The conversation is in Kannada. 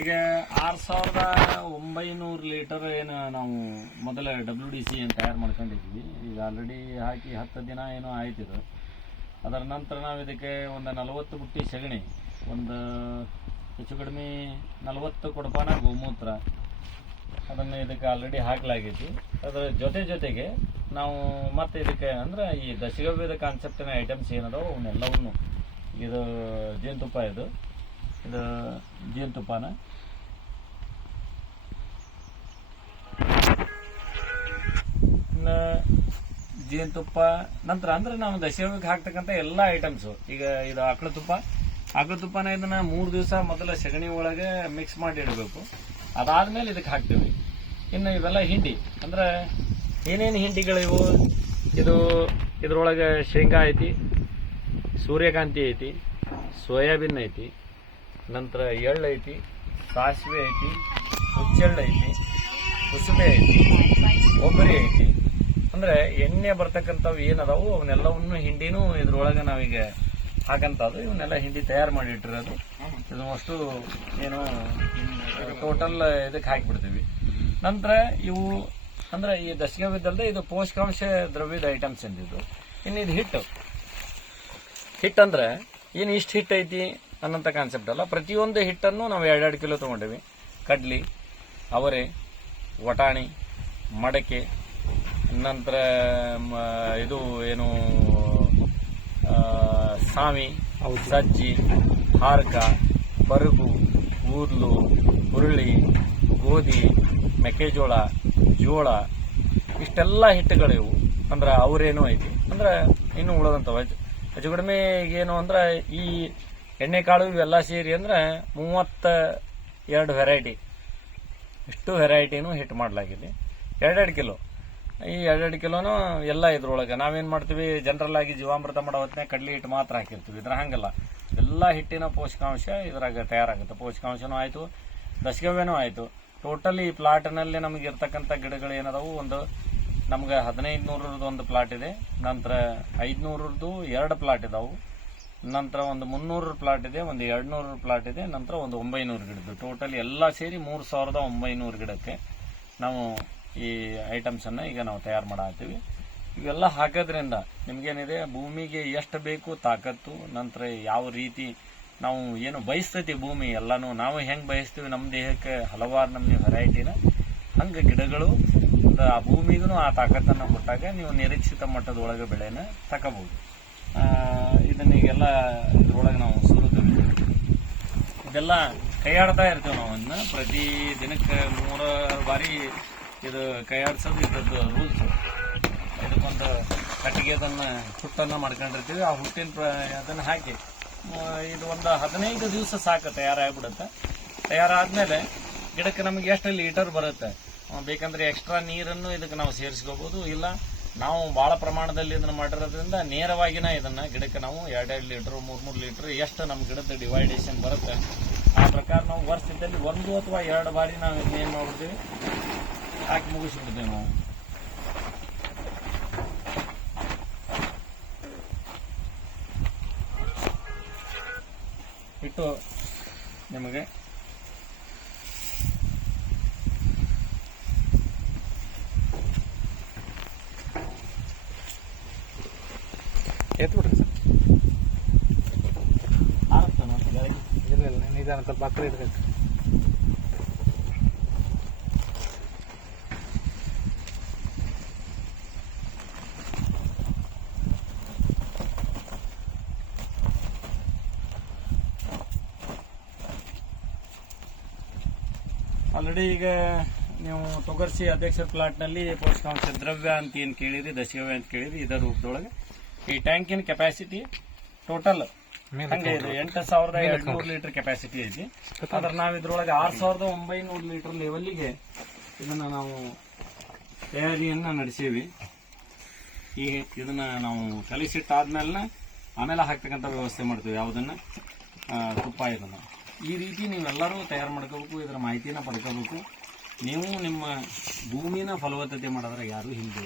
ಈಗ ಆರು ಸಾವಿರದ ಒಂಬೈನೂರು ಲೀಟರ್ ಏನು ನಾವು ಮೊದಲ ಡಬ್ಲ್ಯೂ ಡಿ ಸಿ ಏನು ತಯಾರು ಮಾಡ್ಕೊಂಡಿದ್ವಿ. ಈಗ ಆಲ್ರೆಡಿ ಹಾಕಿ ಹತ್ತು ದಿನ ಏನೋ ಆಯ್ತಿದ್ರು ಅದರ ನಂತರ ನಾವು ಇದಕ್ಕೆ ಒಂದು ನಲವತ್ತು ಬುಟ್ಟಿ ಸಗಣಿ, ಒಂದು ಹೆಚ್ಚು ಕಡಿಮೆ ನಲವತ್ತು ಕೊಡಪಾನ ಗೋಮೂತ್ರ ಅದನ್ನು ಇದಕ್ಕೆ ಆಲ್ರೆಡಿ ಹಾಕಲಾಗೈತಿ ಅದರ ಜೊತೆ ಜೊತೆಗೆ ನಾವು ಮತ್ತೆ ಇದಕ್ಕೆ ಅಂದ್ರೆ ಈ ದಶಗವ್ಯದ ಕಾನ್ಸೆಪ್ಟಿನ ಐಟಮ್ಸ್ ಏನದಾವ ಅವನ್ನೆಲ್ಲವನ್ನು, ಇದು ಜೇನುತುಪ್ಪ ಇದು. ಇದು ಜೇನುತುಪ್ಪನ ಇನ್ನು ಜೇನುತುಪ್ಪ ನಂತರ ಅಂದ್ರೆ ನಾವು ದಶಮಿಗೆ ಹಾಕ್ತಕ್ಕಂಥ ಎಲ್ಲ ಐಟಮ್ಸು ಈಗ ಇದು ಆಕಳ ತುಪ್ಪ. ಆಕಳ ತುಪ್ಪನ ಇದನ್ನ ಮೂರು ದಿವಸ ಮೊದಲ ಸಗಣಿ ಒಳಗೆ ಮಿಕ್ಸ್ ಮಾಡಿ ಇಡಬೇಕು. ಅದಾದ್ಮೇಲೆ ಇದಕ್ಕೆ ಹಾಕ್ತೀವಿ. ಇನ್ನು ಇವೆಲ್ಲ ಹಿಂಡಿ. ಅಂದ್ರೆ ಏನೇನು ಹಿಂಡಿಗಳಿವು ಇದು ಇದ್ರೊಳಗೆ ಶೇಂಗಾ ಐತಿ, ಸೂರ್ಯಕಾಂತಿ ಐತಿ, ಸೋಯಾಬೀನ್ ಐತಿ ನಂತರ ಎಳ್ಳು ಐತಿ, ಸಾಸಿವೆ ಐತಿ, ಹುಚ್ಚೆಳ್ಳು ಐತಿ, ಕುಸುಬೆ ಐತಿ, ಕೊಬ್ಬರಿ ಐತಿ. ಅಂದ್ರೆ ಎಣ್ಣೆ ಬರ್ತಕ್ಕಂಥವು ಏನದಾವು? ಅವನ್ನೆಲ್ಲವನ್ನು ಹಿಂಡಿನೂ ಇದ್ರೊಳಗೆ ನಾವೀಗ ಹಾಕಂತದ್ದು ಇವನ್ನೆಲ್ಲ ಹಿಂಡಿ ತಯಾರು ಮಾಡಿ ಇಟ್ಟಿರೋದು ಇದು ಅಷ್ಟು ಏನು ಟೋಟಲ್ ಇದಕ್ಕೆ ಹಾಕಿಬಿಡ್ತೀವಿ. ನಂತರ ಇವು, ಅಂದ್ರೆ ಈ ದಶಕವಿದ್ದಲ್ಲದೆ ಇದು ಪೋಷಕಾಂಶ ದ್ರವ್ಯದ ಐಟಮ್ಸ್ ಎಂದಿದ್ದು ಇನ್ನು ಇದು ಹಿಟ್ಟು. ಹಿಟ್ಟಂದ್ರೆ ಏನು ಇಷ್ಟು ಹಿಟ್ಟು ಐತಿ? ಅನ್ನೋಂಥ ಕಾನ್ಸೆಪ್ಟ್ ಅಲ್ಲ. ಪ್ರತಿಯೊಂದು ಹಿಟ್ಟನ್ನು ನಾವು ಎರಡೆರಡು ಕಿಲೋ ತೊಗೊಂಡಿವಿ. ಕಡ್ಲಿ ಅವರೆ ವಟಾಣಿ ಮಡಕೆ ನಂತರ ಇದು ಏನು ಸಾಮಿ ಸಜ್ಜಿ ಹಾರ್ಕ ಬರಗು ಕೂದಲು ಹುರುಳಿ ಗೋಧಿ ಮೆಕ್ಕೆಜೋಳ ಜೋಳ ಇಷ್ಟೆಲ್ಲ ಹಿಟ್ಟುಗಳಿವು ಅಂದ್ರೆ ಅವರೇನು ಐತಿ. ಅಂದ್ರೆ ಇನ್ನು ಉಳಿದಂಥವು ಹೆಚ್ಚು ಹೆಚ್ಚು ಕಡಿಮೆ ಏನು ಅಂದ್ರೆ ಈ ಎಣ್ಣೆಕಾಳು ಇವೆಲ್ಲ ಸೇರಿ ಅಂದ್ರೆ ಮೂವತ್ತ ಎರಡು ವೆರೈಟಿ ಇಷ್ಟು ವೆರೈಟಿನೂ ಹಿಟ್ ಮಾಡಲಾಗಿದೆ. ಎರಡೆರಡು ಕಿಲೋ ಈ ಎರಡೆರಡು ಕಿಲೋನು ಎಲ್ಲ ಇದ್ರೊಳಗೆ. ನಾವೇನು ಮಾಡ್ತೀವಿ? ಜನರಲ್ ಆಗಿ ಜೀವಾಮೃತ ಮಾಡೋ ಹೊತ್ತಿನಾಗ ಕಡ್ಲಿ ಹಿಟ್ಟು ಮಾತ್ರ ಹಾಕಿರ್ತೀವಿ. ಇದ್ರ ಹಂಗಲ್ಲ. ಎಲ್ಲ ಹಿಟ್ಟಿನ ಪೋಷಕಾಂಶ ಇದ್ರಾಗ ತಯಾರಾಗುತ್ತೆ. ಪೋಷಕಾಂಶನೂ ಆಯಿತು, ದಶಗವ್ಯನೂ ಆಯಿತು. ಟೋಟಲಿ ಈ ಪ್ಲಾಟ್ನಲ್ಲಿ ನಮಗೆ ಇರ್ತಕ್ಕಂಥ ಗಿಡಗಳು ಏನದಾವು? ಒಂದು ನಮ್ಗೆ ಹದಿನೈದು ನೂರದ್ದು ಒಂದು ಪ್ಲಾಟ್ ಇದೆ. ನಂತರ ಐದುನೂರದ್ದು ಎರಡು ಪ್ಲಾಟ್ ಇದಾವು. ನಂತರ ಒಂದು ಮುನ್ನೂರು ಪ್ಲಾಟ್ ಇದೆ, ಒಂದು ಎರಡು ನೂರು ಪ್ಲಾಟ್ ಇದೆ, ನಂತರ ಒಂದು ಒಂಬೈನೂರು ಗಿಡದ್ದು. ಟೋಟಲ್ ಎಲ್ಲ ಸೇರಿ ಮೂರು ಸಾವಿರದ ಒಂಬೈನೂರು ಗಿಡಕ್ಕೆ ನಾವು ಈ ಐಟಮ್ಸನ್ನು ಈಗ ನಾವು ತಯಾರು ಮಾಡತ್ತೀವಿ ಇವೆಲ್ಲ ಹಾಕೋದ್ರಿಂದ ನಿಮ್ಗೇನಿದೆ, ಭೂಮಿಗೆ ಎಷ್ಟು ಬೇಕು ತಾಕತ್ತು, ನಂತರ ಯಾವ ರೀತಿ ನಾವು ಏನು ಬಯಸ್ತೈತಿ ಭೂಮಿ ಎಲ್ಲಾನು, ನಾವು ಹೆಂಗೆ ಬಯಸ್ತೀವಿ ನಮ್ಮ ದೇಹಕ್ಕೆ ಹಲವಾರು ನಮಗೆ ವೆರೈಟಿನ ಹಂಗೆ ಗಿಡಗಳು ಆ ಭೂಮಿಗೂ ಆ ತಾಕತ್ತನ್ನು ಕೊಟ್ಟಾಗ ನೀವು ನಿರೀಕ್ಷಿತ ಮಟ್ಟದೊಳಗೆ ಬೆಳೆನ ತಗೋಬಹುದು ಇದನ್ನೀಗೆಲ್ಲ ಇದ್ರೊಳಗೆ ನಾವು ಸುರುತ್ತೀವಿ ಇದೆಲ್ಲ ಕೈಯಾಡ್ತಾ ಇರ್ತೀವಿ ನಾವು ಅದನ್ನ. ಪ್ರತಿ ದಿನಕ್ಕೆ ಮೂರ ಬಾರಿ ಇದು ಕೈಯಾಡ್ಸೋದು, ಇದ್ರದ್ದು ರೂಲ್ಸು ಇದಕ್ಕೊಂದು ಕಟ್ಟಿಗೆದನ್ನು, ಹುಟ್ಟನ್ನು ಮಾಡ್ಕೊಂಡಿರ್ತೀವಿ. ಆ ಹುಟ್ಟಿನ ಪ್ರ, ಅದನ್ನು ಹಾಕಿ ಇದು ಒಂದು ಹದಿನೈದು ದಿವಸ ಸಾಕು ತಯಾರಾಗ್ಬಿಡುತ್ತೆ. ತಯಾರಾದಮೇಲೆ ಗಿಡಕ್ಕೆ ನಮಗೆ ಎಷ್ಟು ಲೀಟರ್ ಬರುತ್ತೆ? ಬೇಕಂದ್ರೆ ಎಕ್ಸ್ಟ್ರಾ ನೀರನ್ನು ಇದಕ್ಕೆ ನಾವು ಸೇರಿಸ್ಕೋಬಹುದು ಇಲ್ಲ ನಾವು ಬಹಳ ಪ್ರಮಾಣದಲ್ಲಿ ಇದನ್ನ ಮಾಡಿರೋದ್ರಿಂದ ನೇರವಾಗಿನ ಇದನ್ನ ಗಿಡಕ್ಕೆ ನಾವು ಎರಡೆರಡು ಲೀಟರ್ ಮೂರ್ ಮೂರು ಲೀಟರ್ ಎಷ್ಟು ನಮ್ಮ ಗಿಡದ ಡಿವೈಡೇಷನ್ ಬರುತ್ತೆ. ಆ ಪ್ರಕಾರ ನಾವು ವರ್ಷದಲ್ಲಿ ಒಂದು ಅಥವಾ ಎರಡು ಬಾರಿ ನಾವು ಏನ್ ಮಾಡ್ಬಿಡ್ತೀವಿ? ಹಾಕಿ ಮುಗಿಸ್ಬಿಡ್ತೀವಿ ನಾವು. ಇಟ್ಟು ನಿಮಗೆ ಎತ್ಬಿಡ್ರಿ ಸರ್ ಆರುತ್ತಾನ ಬೆಳಗ್ಗೆ ಇಲ್ಲ ಇಲ್ಲ ನಿಧಾನ, ಸ್ವಲ್ಪ ಆ ಕಡೆ ಇಟ್ಕೊಳ್ರಿ. ಆಲ್ರೆಡಿ ಈಗ ನೀವು ತೊಗರ್ಸಿ ಅಧ್ಯಕ್ಷರ ಪ್ಲಾಟ್ನಲ್ಲಿ ಪೋಷಕಾಂಶ ದ್ರವ್ಯ ಅಂತ ಏನು ಕೇಳಿರಿ ದಶಗವ್ಯ ಅಂತ ಕೇಳಿರಿ ಇದರ ರೂಪದೊಳಗೆ ಈ ಟ್ಯಾಂಕಿನ ಕೆಪಾಸಿಟಿ ಟೋಟಲ್ ಹಂಗೆ ಇದೆ. ಎಂಟು ಸಾವಿರದ ಎರಡ್ನೂರು ಲೀಟರ್ ಕೆಪಾಸಿಟಿ ಐತಿ. ಆದ್ರೆ ನಾವು ಇದ್ರೊಳಗೆ ಆರು ಸಾವಿರದ ಒಂಬೈನೂರು ಲೀಟರ್ ಲೆವೆಲ್ಲಿಗೆ ಇದನ್ನ ನಾವು ತಯಾರಿಯನ್ನ ನಡೆಸೀವಿ. ಈ ಇದನ್ನ ನಾವು ಕಲಿಸಿಟ್ಟಾದ್ಮೇಲೆ ಆಮೇಲೆ ಹಾಕ್ತಕ್ಕಂಥ ವ್ಯವಸ್ಥೆ ಮಾಡ್ತೀವಿ. ಯಾವುದನ್ನ? ತುಪ್ಪ ಇದನ್ನ. ಈ ರೀತಿ ನೀವೆಲ್ಲರೂ ತಯಾರು ಮಾಡ್ಕೋಬೇಕು ಇದರ ಮಾಹಿತಿನ ಪಡ್ಕೋಬೇಕು. ನೀವು ನಿಮ್ಮ ಭೂಮಿನ ಫಲವತ್ತತೆ ಮಾಡಿದ್ರೆ ಯಾರೂ ಹಿಂದೆ